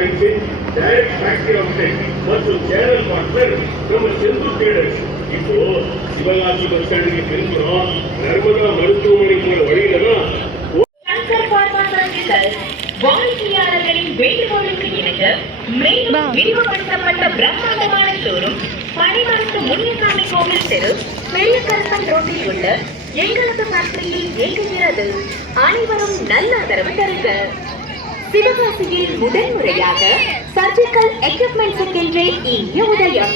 Direct factory outlet மற்றும் channel partner நம்ம Senthur traders. இப்போ சிவகாசி பஸ் ஸ்டாண்டுக்கு திரும்புறோம். நர்மதா மருத்துவமனை போற வழியில தான் வாடிக்கையாளர்களின் வேண்டுகோளுக்கு இணங்க மேலும் விரிவுபடுத்தப்பட்ட பிரம்மாண்டமான ஷோரூம் பணிமரத்து முனியசாமி கோவில் தெரு பெரிய கருப்பன் ரோட்டில் உள்ள எங்களது ஃபேக்டரியில் இயங்குகிறது. அனைவரும் நல்ல ஆதரவு தருக. சிவகாசியில் முதன்முறையாக சர்ஜிக்கல் எக்யூப்மெண்ட்ஸுக்கென்றே இந்திய உதயம்.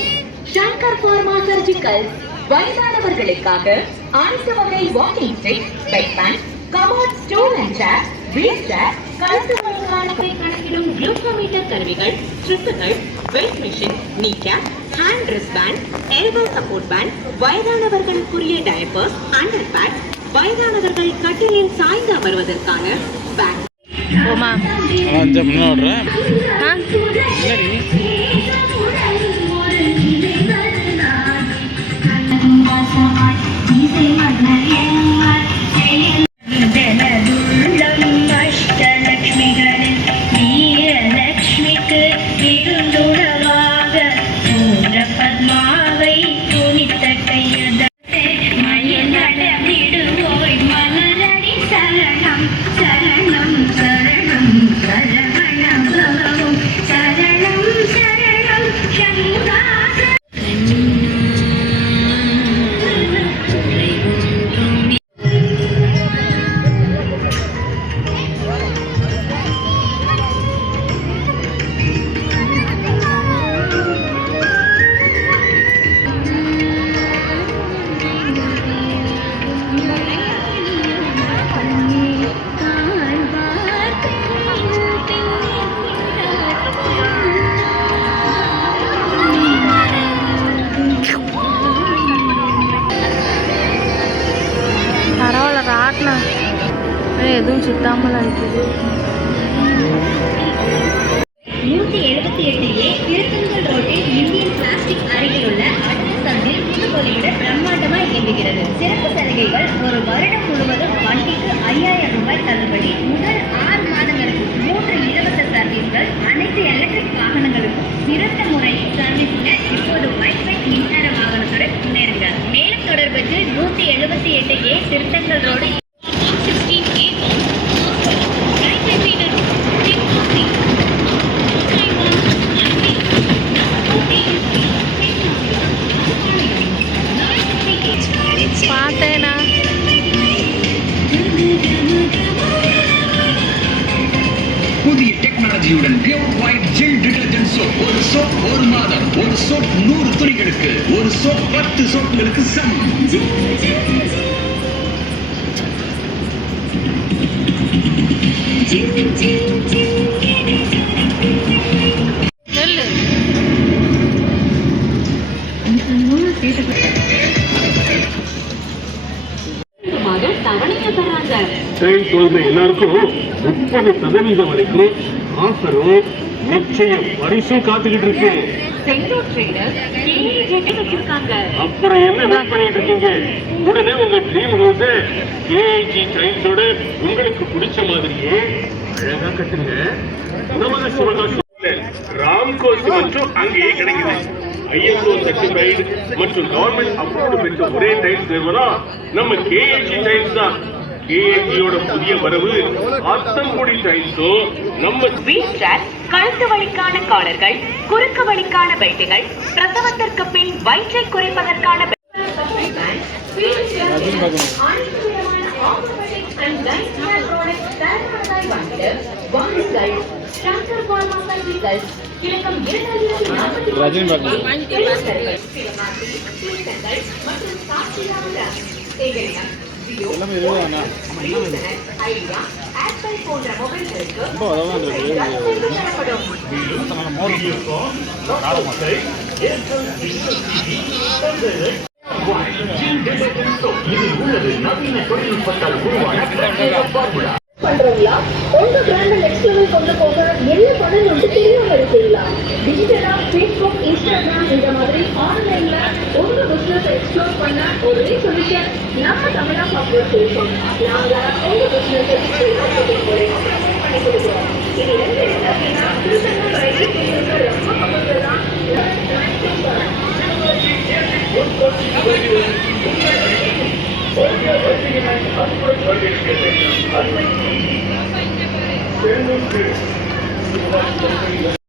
ஷங்கர் பார்மா சர்ஜிக்கல் வயதானவர்களுக்காக அனைத்து வகை walking stick, bed band, commode, stool and chair, wheel chair, கழுத்து கணக்கிடும் குளுக்கோமீட்டர் கருவிகள், ஸ்ட்ரிப்புகள், weight machine, knee cap, hand wrist band, elbow support band, வயதானவர்களுக்குரிய டயப்பர்ஸ், அண்டர் பேட், வயதானவர்கள் கட்டிலில் சாய்ந்து அமர்வதற்கான பேக். எதுவும் சுத்தாமல் இருக்குது. 178A திருத்தங்கல் ரோட்டில் இந்தியன் பிளாஸ்டிக் அருகில் உள்ள அடுத்த சந்தில் புதுப்பொலியுடன் பிரம்மாண்டமாக இயங்குகிறது. சிறப்பு சலுகைகள்: ஒரு வருடம் முழுவதும் வண்டிக்கு 5000 ரூபாய் தள்ளுபடி, முதல் 6 மாதங்களுக்கு 3 இலவச சர்வீஸ்கள், அனைத்து எலக்ட்ரிக் வாகனங்களுக்கும் சிறந்த முறையில் சர்வீஸ்ல இப்போது வைஃபை மின்சார வாகனத்துடன் முன்னேறுங்கள். மேலும் தொடர்புக்கு 178A திருத்தங்கல் ரோடு பார்த்தேனா. புதிய டெக்னாலஜியுடன் pure white gel detergent soap. ஒரு சோப் ஒரு மாதம், ஒரு சோப் 100 துணிகளுக்கு, ஒரு சோப் 10 சோப்புகளுக்கு சமம். எல்லாருக்கும் 30% வரைக்கும் ஆஃபரும் நிச்சயம் பரிசும் காத்துக்கிட்டு இருக்கு. அப்புறம் என்ன வெயிட் பண்ணிட்டு இருக்கீங்க? உடனே உங்க ட்ரீம் ஹவுஸ் KIG டைல்ஸோட உங்களுக்கு பிடிச்ச மாதிரியே அழகா கட்டுங்க. உணவக சிவகாசி ராம்கோ சிமெண்ட்டும் அங்கேயே கிடைக்குது. ISO சர்டிஃபைடு மற்றும் கவர்மெண்ட் அப்ரூவ்டு பெற்ற ஒரே டைல்ஸ் நிறுவனம் நம்ம KIG டைல்ஸ் தான். KIGயோட புதிய வரவு அத்தங்குடி டைல்ஸும் நம்ம கழுத்து வலிக்கான காலர்கள், குறுக்கு வலிக்கான பெல்ட்டுகள், பிரசவத்திற்கு பின் வயிற்றை குறைப்பதற்கான பண்றீங்களா? உங்க பிராண்ட் நெக்ஸ்ட் லெவல் கொண்டு போக என்ன பண்ணணும்னு தெரியாம இருக்கீங்களா? டிஜிட்டலா Facebook, Instagram இந்த மாதிரி ஆன்லைன்ல உங்க பிசினஸ் எக்ஸ்ப்ளோர் பண்ண ஒரே சொல்யூஷன் நம்ம தமிழா சாஃப்ட்வேர் சொல்யூஷன். நாங்க உங்க பிசினஸ் பண்ணி கொடுக்குறோம். இது 2 அன்பை